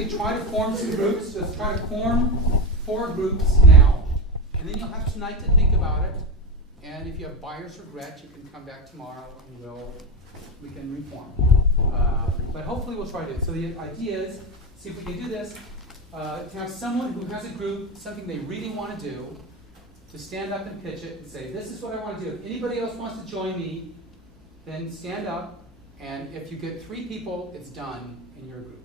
actually try to form some groups. Just try to form 4 groups now. And then you'll have tonight to think about it. And if you have buyer's regret, you can come back tomorrow and we can reform. But hopefully we'll try to do it. So the idea is, see if we can do this, to have someone who has a group, something they really want to do, to stand up and pitch it and say, this is what I want to do. If anybody else wants to join me, then stand up. And if you get 3 people, it's done in your group.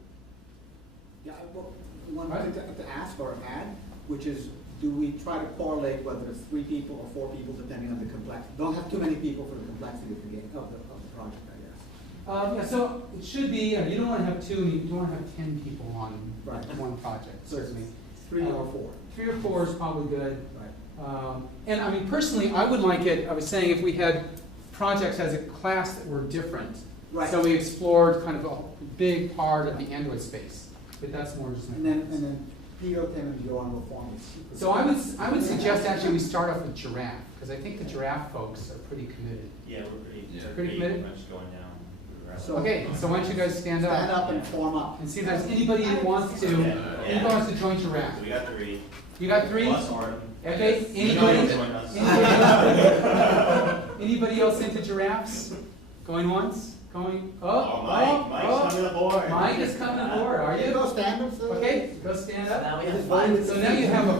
Yeah, well, one thing to ask or add, which is, do we try to correlate whether it's 3 people or 4 people, depending on the complexity? Don't have too many people for the complexity of the game, of the project, I guess. Yeah, so it should be, you don't want to have 2, you don't want to have 10 people on one project, So certainly. 3 or 4. 3 or 4 is probably good. Right. And I mean, personally, I would like it, I was saying, if we had projects as a class that were different. Right. So we explored kind of a big part of the Android space. But that's more just And then Peter, Tim, and Johan will form this. So I would suggest actually we start off with Giraffe, because I think the Giraffe folks are pretty committed. Yeah, we're Pretty committed? much going down. So- Okay, so why don't you guys stand up? Stand up and form up. And see if there's anybody who wants to, anybody wants to join Giraffe. So we got 3. You got 3? Plus Artem. Okay, anybody else into giraffes? Going once? Going, Mike's coming aboard. Mike is coming aboard, are You you? go stand up. Okay, go stand up. Now we have 5. So now you have a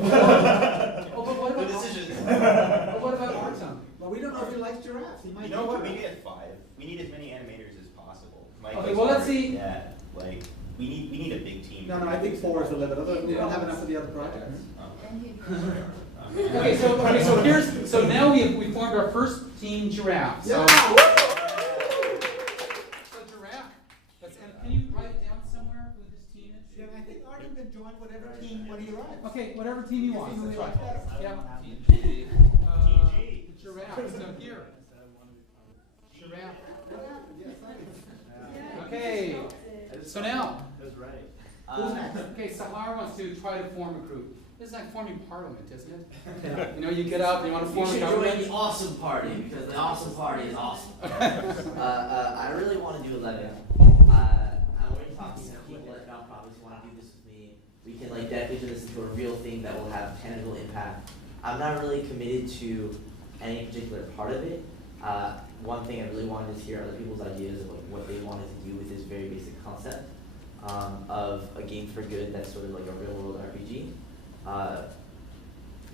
Oh, but what The about, decisions. but what about Artem? Well, we don't know if he likes giraffes. He might You know like what? We giraffes. need 5. We need as many animators as possible. Mike Okay, likes well, let's art. see. Yeah, like we need a big team. No, I think 4 is a limit. We don't have enough of the other projects. Okay, so now we formed our first team Giraffe. So, Yeah. so Giraffe, can you write it down somewhere who this team is? Yeah, I think Artem can join whatever team when he arrives. Okay, whatever team you want, that's right. Yeah. TG. Giraffe, so here. Giraffe. Okay, so now, That's right. Who's next? okay, Sahar wants to try to form a group. This is like forming parliament, isn't it? You know, you get up and you want to You form a should join government. the awesome party because the awesome party is awesome. I really want to do 11. I'm already talking to people at nonprofits who want to do this with me. We can like definitely turn this into a real thing that will have tangible impact. I'm not really committed to any particular part of it. One thing I really wanted to hear other people's ideas of what they wanted to do with this very basic concept of a game for good that's sort of like a real world RPG.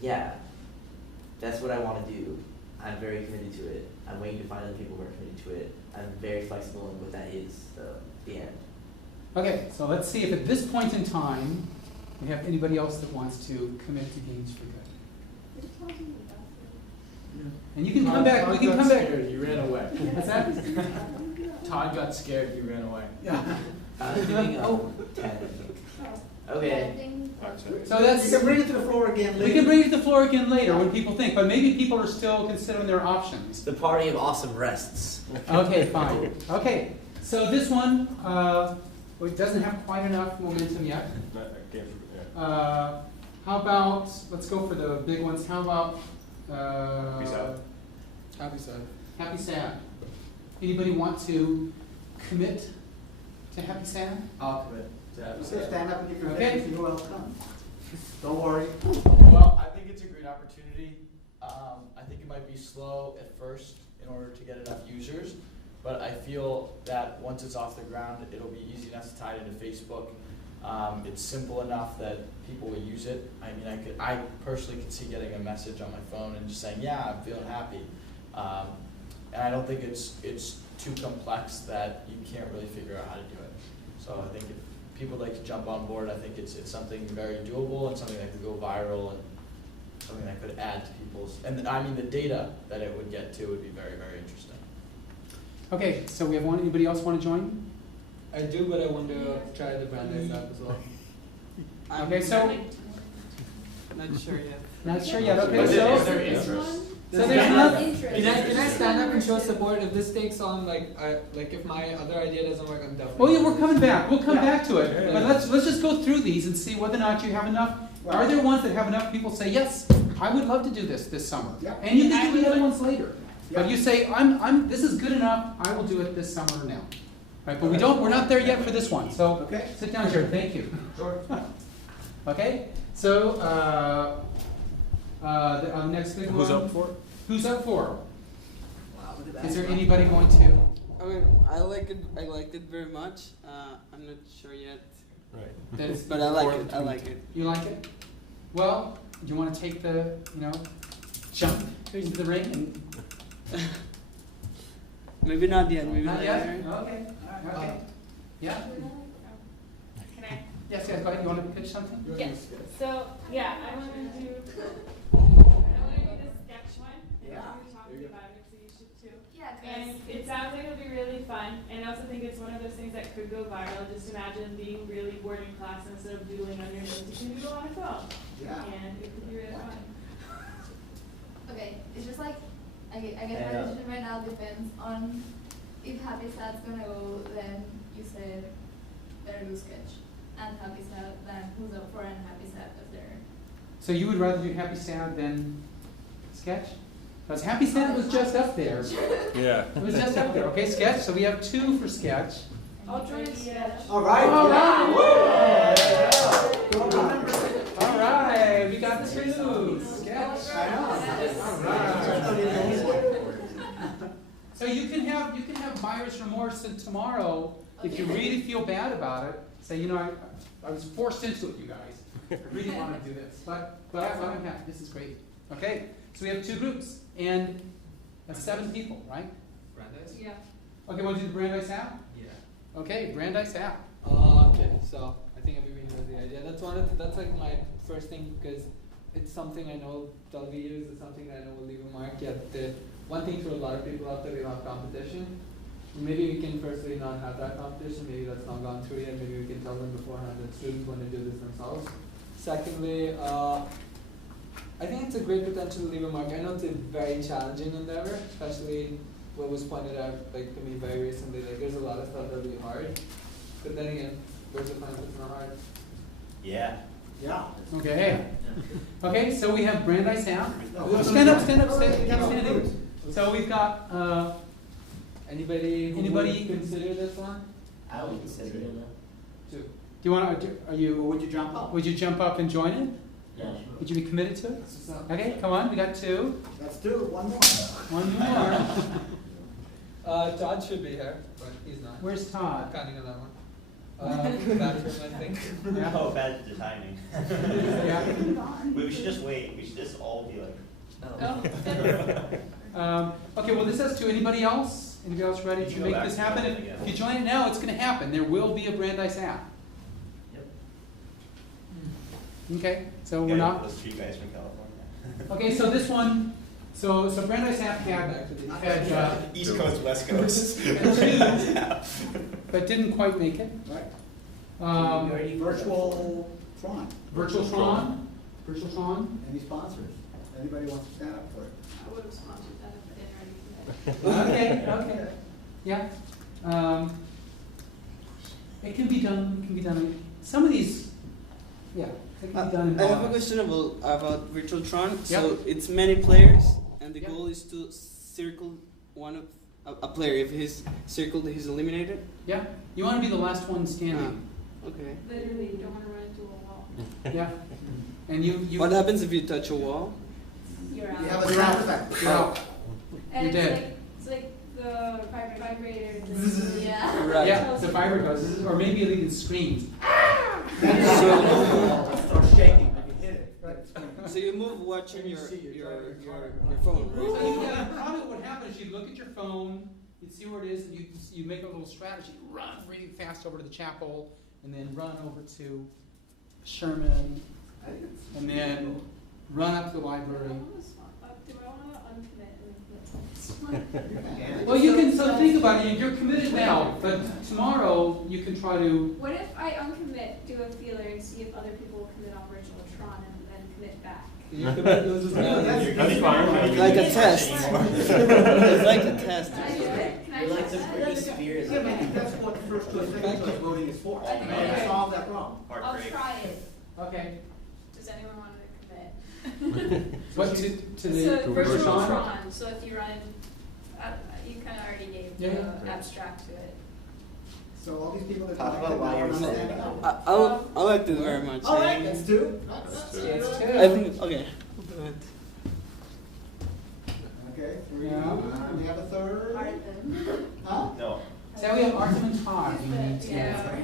Yeah, that's what I want to do. I'm very committed to it. I'm waiting to find other people who are committed to it. I'm very flexible in what that is, the end. Okay, so let's see if at this point in time we have anybody else that wants to commit to Games for Good. And you can come back. We can come back. You ran away. What's that? Todd got scared. You ran away. Yeah. Giving 10, I think. Okay. So that's. You can bring it to the floor again later. We can bring it to the floor again later when people think, but maybe people are still considering their options. The party of awesome rests. Okay, fine. Okay, so this one it doesn't have quite enough momentum yet. How about, let's go for the big ones. How about Happy Sad. Happy Sad. Happy Sad. Anybody want to commit to Happy Sad? I'll commit. You say stand up and give your Okay. face and who else comes. Don't worry. Well, I think it's a great opportunity. I think it might be slow at first in order to get enough users, but I feel that once it's off the ground, it'll be easy enough to tie it into Facebook. It's simple enough that people will use it. I mean, I personally could see getting a message on my phone and just saying, yeah, I'm feeling happy. And I don't think it's too complex that you can't really figure out how to do it. So I think if people would like to jump on board, I think it's something very doable and something that could go viral and something that could add to people's, and I mean the data that it would get to would be very, very interesting. Okay, so we have one. Anybody else want to join? I do, but I want to try the brand app as well. Okay, so Not sure yet. not sure yet. Okay, But so is there interest? so there's nothing. Can I stand up and show support if this takes on like if my other idea doesn't work? I'm definitely. Oh yeah, we're coming back. We'll come back to it. Yeah. But let's just go through these and see whether or not you have enough. Are there ones that have enough people say yes? I would love to do this summer. Yeah. And you can do the other ones later. Yeah. But you say this is good enough. I will do it this summer now. Right, but we're not there yet for this one, so Okay. sit down, Jared, thank you. Sure. Okay, so, the next big one. Who's up for it? Who's up for? Wow, look at that. Is there anybody going to? I mean, I liked it very much. I'm not sure yet, Right. That's- but I like it. I like it. You like it? Well, do you want to take the, jump into the ring and? Maybe not yet. Maybe Not yet? later. Okay, okay. Yeah? Can I? Yes, go ahead, you want to pitch something? Yes. So, yeah, I want to do the sketch one. Yeah. We were talking about it, so you should too. Yeah, And it sounds like it'll be really fun, and I also think it's one of those things that could go viral. Just imagine being really bored in class and instead of doodling on your notes, you can doodle on a phone. Yeah. And it could be really fun. okay, it's just like, I guess my decision right now depends on if Happy Sad's gonna go, then you said better do sketch. And Happy Sad, then who's up for and Happy Sad if they're. So you would rather do Happy Sad than sketch? Because Happy Sad was just up there. Yeah. It was just up there, okay, sketch, so we have 2 for sketch. I'll join sketch. All right. All right. Woo! Don't remember. All right, we got 2, sketch. I know. So you can have buyer's remorse and tomorrow, if you really feel bad about it, say, I was forced into it, you guys. I really want to do this, but I'm happy, this is great. Okay, so we have 2 groups, and that's 7 people, right? Brandeis? Yeah. Okay, want to do the Brandeis app? Yeah. Okay, Brandeis app. Okay, so I think everybody knows the idea. That's like my first thing because it's something I know 12 years. It's something that I know will leave a mark. Yet the one thing for a lot of people out there, we have competition. Maybe we can firstly not have that competition. Maybe that's not gone through yet. Maybe we can tell them beforehand that students want to do this themselves. Secondly, I think it's a great potential to leave a mark. I know it's a very challenging endeavor, especially what was pointed out like to me very recently. Like there's a lot of stuff that'll be hard, but then again, where's the fun if it's not hard? Yeah. Yeah. Okay. Okay, so we have Brandeis app. No. Stand up, standing. So we've got, Anybody who Anybody- would consider this one? I would consider it. do you want to, Or you, would you jump up? would you jump up and join it? Yeah. Would you be committed to it? Okay, come on, we got 2. That's 2. One more. One more. Todd should be here, but he's not. Where's Todd? Counting on that one. Bathroom, I think. Yeah. Oh, bad the timing. Yeah. We should just wait. We should just all be like. Okay, well, this has 2. Anybody else? Anybody else ready You to can go make back this to happen? that again. If you join it now, it's going to happen. There will be a Brandeis app. Yep. Okay, so we're Yeah, not. those 3 guys from California. Okay, so this one, so Brandeis app had East Coast, West Coast. 2, but didn't quite make it. Right. Virtual Tron. Virtual Tron. Virtual Tron. Any sponsors? Anybody wants to stand up for it? I would have sponsored that if I didn't already commit. Okay, okay. Yeah. It can be done. It can be done. Some of these, yeah, it can be done in I have a bars. question about Virtual Tron. Yep. So it's many players, and the Yep. goal is to circle one of a player. If he's circled, he's eliminated. Yeah. You want to be the last one standing. Okay. Literally, you don't want to run into a wall. Yeah. And you. What happens if you touch a wall? You're out. You have a sound effect. You're out. And You're it's dead. like, it's like the vibrator. Yeah. Right. Yeah. The fiber goes, or maybe it even screams. Or shaking, like you hit it. Right. So you move watching You your see your phone, So right? you can, probably what happens is you look at your phone, you see where it is, and you make a little strategy. Run really fast over to the chapel, and then run over to Sherman, and then run up to the library. Do I want to uncommit and commit? Well, you can, so think about it, you're committed now, but tomorrow you can try to, What if I uncommit, do a feeler, and see if other people commit on Virtual Tron and then commit back? You commit those as well. That's fine. Like a test. It's like a test. Can I do it? Can I You're like test the that? Britney Spears. Yeah, but that's what the first 2 things of voting is for. Okay. Solve that problem. I'll Heartbreak. try it. okay, Does anyone want to commit? what to the, So to Virtual Tron? Tron, so if you run, you kind of already gave Yeah, the abstract to it. So all these people that Talk connected about why now are you're not saying standing that. up. I like this very much. All right, that's two. It's two. I think okay. Okay, three. Yeah. We have a third. Arden. Huh? No. So we have Artem and Todd. We need to- Yeah.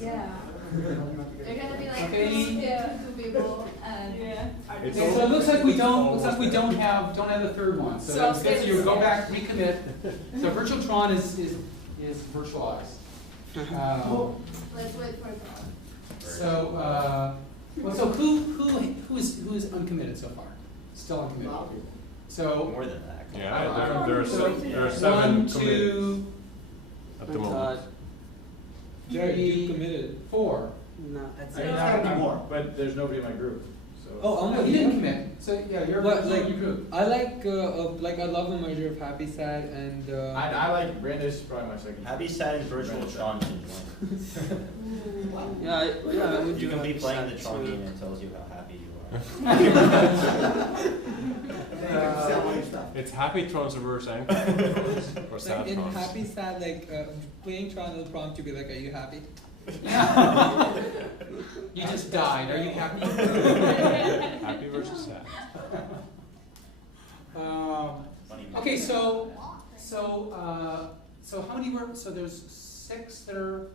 Yeah. They're gonna be like Okay. two people and Yeah. Okay, so it looks like we don't have the third one, so So that's good, so you it's- go back, recommit. So virtual Tron is virtualized. let's wait for it. So, well, so who is uncommitted so far? Still A uncommitted. lot of people. So, More than that. Yeah, there are so there are 7 1, committed 2, at the moment. Jared, you 3, committed. 4. No. There's gotta be more. But there's nobody in my group, so. Oh, I'm No, with you you. didn't commit, so yeah, you're What, like like- your group. I like I love a merger of Happy Sad and I like Brandeis is probably my second. Happy Sad and Virtual Tron can join. Yeah, I would You do can be Happy playing Sad the Tron too. game and it tells you how happy you are. And then you can sell all your stuff. It's Happy Tron's reverse anchor or like Sad in Tron's. Happy Sad, like playing Tron will prompt you be like, are you happy? You just died, are you happy? Happy versus sad. Funny. Okay, so how many were, so there's 6 that are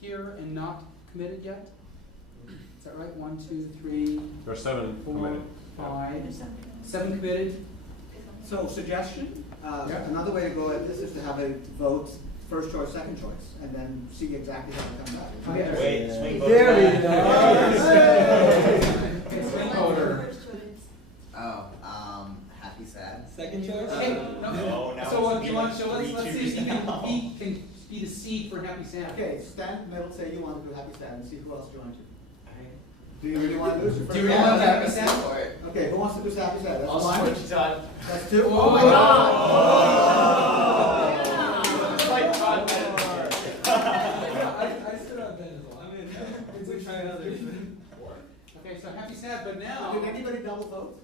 here and not committed yet? Is that right? 1, 2, 3, There are 7 4, committed. 5, 7 committed? So suggestion, Yeah. another way to go at this is to have a vote, first choice, second choice, and then see exactly how it comes out. Okay. Wait, swing vote. There we back. go. Okay, swing voter. First choice. Oh, happy sad. Second choice? Okay, No, now so it's do you want, so let's three, see if two you now. can be the seed for Happy Santa. Okay, stand in the middle, say you want to do happy sad, and see who else joins you. Do you really want to do this? Do you really want Happy Santa? Okay, who wants to do happy sad? That's I'll fine. switch time. That's 2. Oh my God! It's like Tron Man. I stood on Ben as well. I mean, we try others. Okay, so Happy Sad, but now. Did anybody double vote?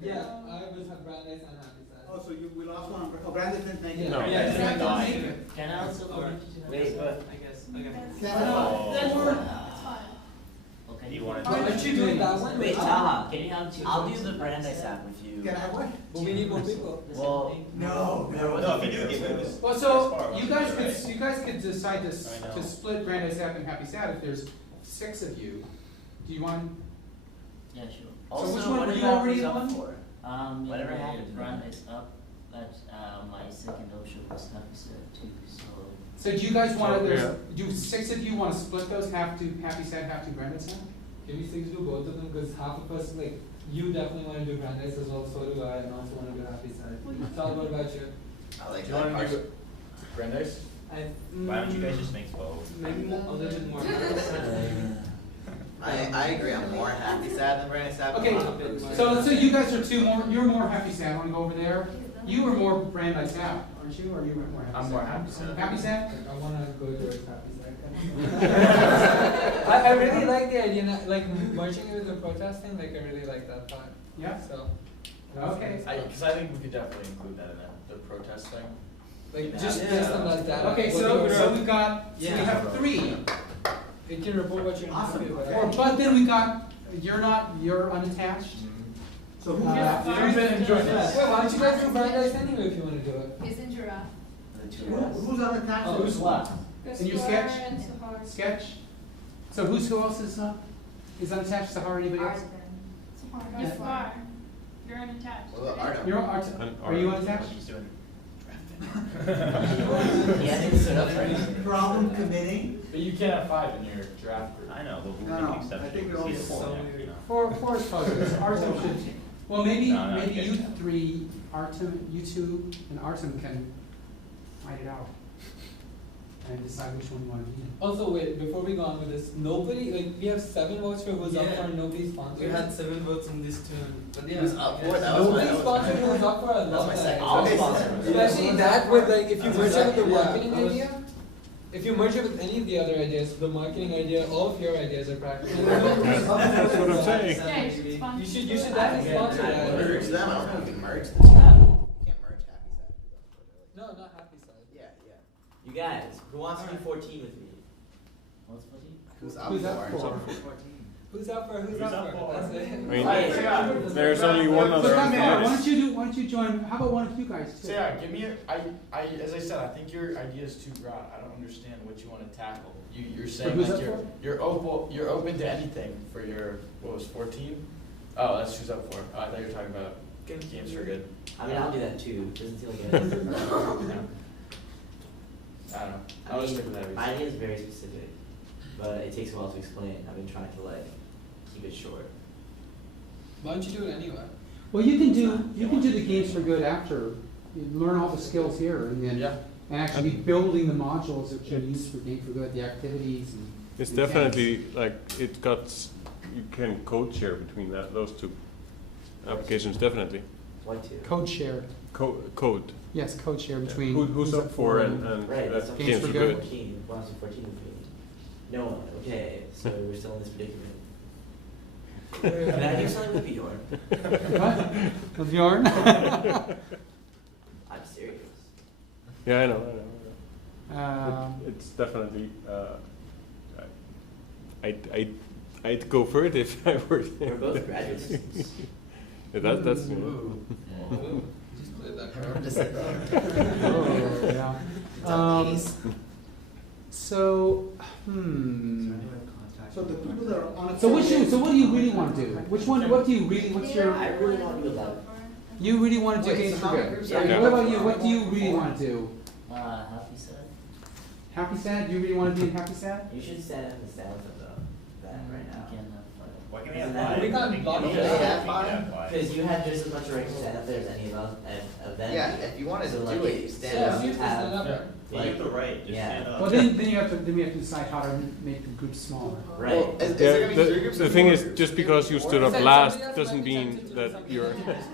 Yeah, I was have Brandeis and Happy Sad. Oh, so we lost one. Oh, Brandon didn't make it. No. Yeah, Yeah, Sad yeah. didn't make it. Can I also Wait, but. I guess. Okay. Kevin? Oh. It's fine. Do you want to Why do aren't you doing that one? Wait, Taha, can you have two? I'll do the Brandeis app with you. Can I have one? But we need more people. Well, No. No, if you do, it was. Well, that's so far, you wasn't guys it, could, you guys could decide to, I know. to split Brandeis App and Happy Sad if there's 6 of you. Do you want, Yeah, sure. so which also, one what were you about already who's up on? for? Whatever Whatever happened, happened. run is up, but my second option was Happy Sad too, so. So do you guys want to, Yeah. do 6 of you want to split those, half to Happy Sad, half to Brandeis App? Can we do both of them? Because half of us, like, you definitely want to do Brandeis as well, so do I, and also want to do Happy Sad. Tal, what about you? I like Do you want to do Brandeis? Why don't you guys just make both? Maybe more, a little bit more. I agree. I'm more happy sad than Brandon sad. Okay, so let's say you guys are you're more Happy Sad, want to go over there? You were more Brandeis App, aren't you, or you were more Happy Sad? I'm more Happy Sad. Happy Sad? I want to go towards Happy Sad. I really like the idea, like merging it with the protesting, like I really like that thought. Yeah? So. Okay. Because I think we could definitely include that in the protest thing. Like just Yeah. based on that data. Okay, what so, you're- so we've got, so we Yeah. have 3. It can report what you're Awesome, happy about. okay. Or, but then we got, you're unattached. So who Yeah. Wait, why don't you guys do Brandeis anyway if you want to do it? He's in giraffe. who's on the tax? Oh, who's what? And your sketch? And Sahar. Sketch? So who else is unattached, Sahar, anybody else? Arden. You are. You're unattached. What about Artem? You're, are you unattached? He's doing. Yeah, I think it's enough right. Problem committing? But you can't have 5 in your draft group. I know, but No, we'll no, make exceptions. I think we're all He's so the one, weird. you know. 4 is probably good. Artem should, well, maybe, No, no, maybe you you guys can. 3, Artem, you 2, and Artem can fight it out. And decide which one you want to be in. Also, wait, before we go on with this, nobody, like, we have 7 votes for who's up Yeah. for and nobody's sponsored. We had 7 votes on this tune, but yeah. Who's up for it? That was my- Nobody's that was sponsored my- who's up for, I That was love my that. second I'll choice. sponsor. Especially that with, like, if you That's merge it with the exactly- yeah, marketing I was- idea, if you merge it with any of the other ideas, the marketing idea, all of your ideas are practical. That's what I'm saying. Yeah, you should sponsor. You should definitely sponsor that. Merge them. I don't know if we can merge this. You can't merge happy sad. No, not happy guys, who wants to do 14 with me? What's 14? Who's up Who's up for? for? Who's up for? Who's up for? That's it. I mean, Alright, so yeah. there's only one So other. come here, why option. why don't you join, how about one of you guys too? So yeah, give me as I said, I think your idea is too broad. I don't understand what you want to tackle. You're saying who's like up you're open to anything for your, what was 14? Oh, that's who's up for. Oh, I thought you were talking about games for good. I mean, I'll do that too. Doesn't feel like it. I don't know. I'll just stick with that. My idea is very specific, but it takes a while to explain. I've been trying to like keep it short. Why don't you do it anyway? Well, you can do the games for good after, you learn all the skills here, and then, Yeah. and actually be building the modules that you use for game for good, the activities and. It's mechanics. definitely like it got. You can code share between those two applications. Definitely Why two? Code share, code. yes, code share between. Who's up for and Right, that's what I'm Games saying. for good. 14. Who wants to do 14 with me? No one. Okay, so we're still in this predicament. Can I do something with Bjorn? What? With Bjorn? I'm serious. Yeah, I know. It's definitely. I'd go for it if I were. We're both graduate students. Yeah, that's. Just play that card. Oh, yeah. So, So the people that are on. So what do you really want to do? What do you really, what's your, I really want to do 11. you really want to do Wait, games so for how many good? groups Yeah, are you what in? about you? What do you really want to do? Happy sad. Happy sad? Do you really want to be in happy sad? You should stand up and stand with them though. That right You now. can have fun. Why can we Isn't have that- five? We can't block Yeah, it. yeah, five. Because you have just as much right to stand up there as any of them. Yeah, if you wanted So, to like, do it, you stand Yeah, up. you have to stand up. Yeah. You have the right, just Yeah. stand up. Well, then you have to decide how to make the group smaller. Right. Well, is there gonna be three groups? The or thing four is, groups? just because you stood up Somebody last else doesn't might be mean tempted to do that something you're. else.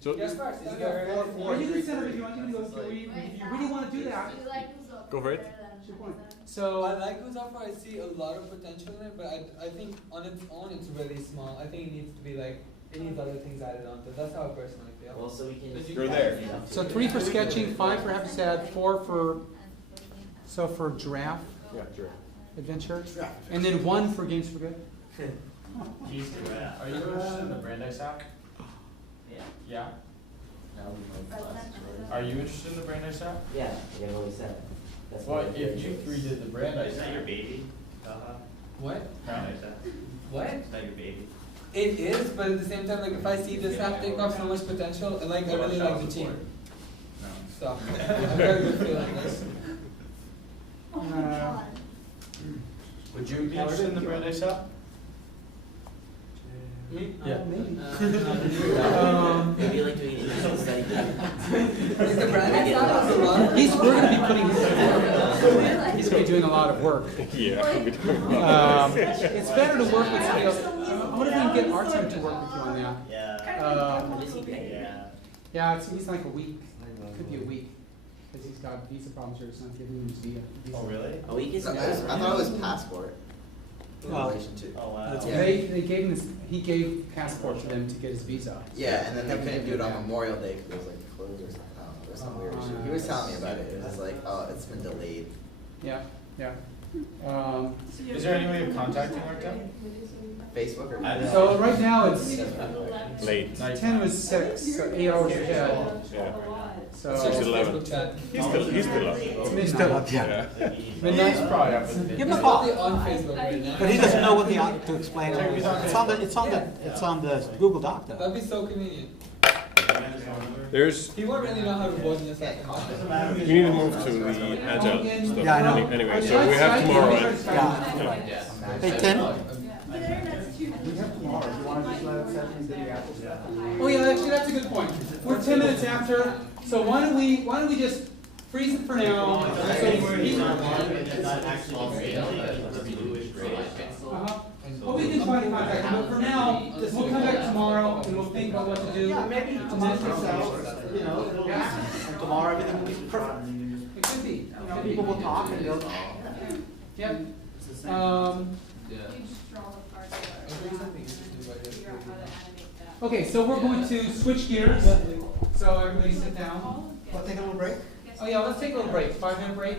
So Yes, first. You got four, Or you can three, set up if three. you want, you can go, if you really want to do that. Go for it. That's your point. So I So, like who's up for. I see a lot of potential in it, but I think on its own it's really small. I think it needs to be like it needs other things added onto it. That's how I personally feel. Well, so we can. You're there. so 3 for sketching, 5 for happy sad, 4 for, so for giraffe Yeah, sure. adventure, and then 1 for games for good. He's the rat. Are you interested in the Brandeis app? Yeah, Yeah. that would be my first choice. Are you interested in the Brandeis app? Yeah, like I've always said. That's Well, my if favorite you choice. three did the Brandeis Is that your app. baby? What? Brandeis app. What? Is that your baby? It is, but at the same time, like if I see this app take off so much potential, and like I really like the team. No. So I have a very good feeling this. Would you be interested in the Brandeis app? Me? Yeah. Maybe. Maybe like doing an individual study. Like the brand app has a lot of. We're gonna be putting his work. He's gonna be doing a lot of work. Yeah. It's better to work with somebody else. I wonder if we can get our team to work with you on that. Yeah. When is he paying? Yeah. Yeah, it's like a week, could be a week, because he's got visa problems here, so I'm giving him his visa. Oh, really? A week is No, I thought it was passport. In Oh. relation to. Oh, wow. Yeah. They gave him this, he gave passport to them to get his visa. Yeah, and then they couldn't do it on Memorial Day because it was like closed or something. I don't know. There was some weird issue. He was telling me about it. It was just like, oh, it's been delayed. Yeah, yeah. Is there any way of contacting our team? Facebook or? So right now it's Late. 10 was 6, so 8 hours ahead. Yeah. So Check his 11. Facebook chat. He's still up. it's midnight. Yeah. Midnight. He's probably up with He's probably on Facebook right now. But he doesn't know what to explain. It's on the Google Doc though. That'd be so convenient. There's. He won't really know how to vote in a second. We need to move to the agile stuff. Yeah, I know. Anyway, so we have tomorrow. Yeah. Hey, Tim? We have tomorrow. You want to just let it set into the Apple stuff? Oh yeah, actually that's a good point. We're 10 minutes after, so why don't we just freeze it for now? Well, we can try to contact him, but for now, we'll come back tomorrow and we'll think about what to do. Yeah, maybe tomorrow yourself, you know, Yeah, and tomorrow everything will be perfect. it could be. You know, people will talk and they'll. Yep. Okay, so we're going to switch gears. So everybody sit down. Want to take a little break? Oh yeah, let's take a little break, 5-minute break.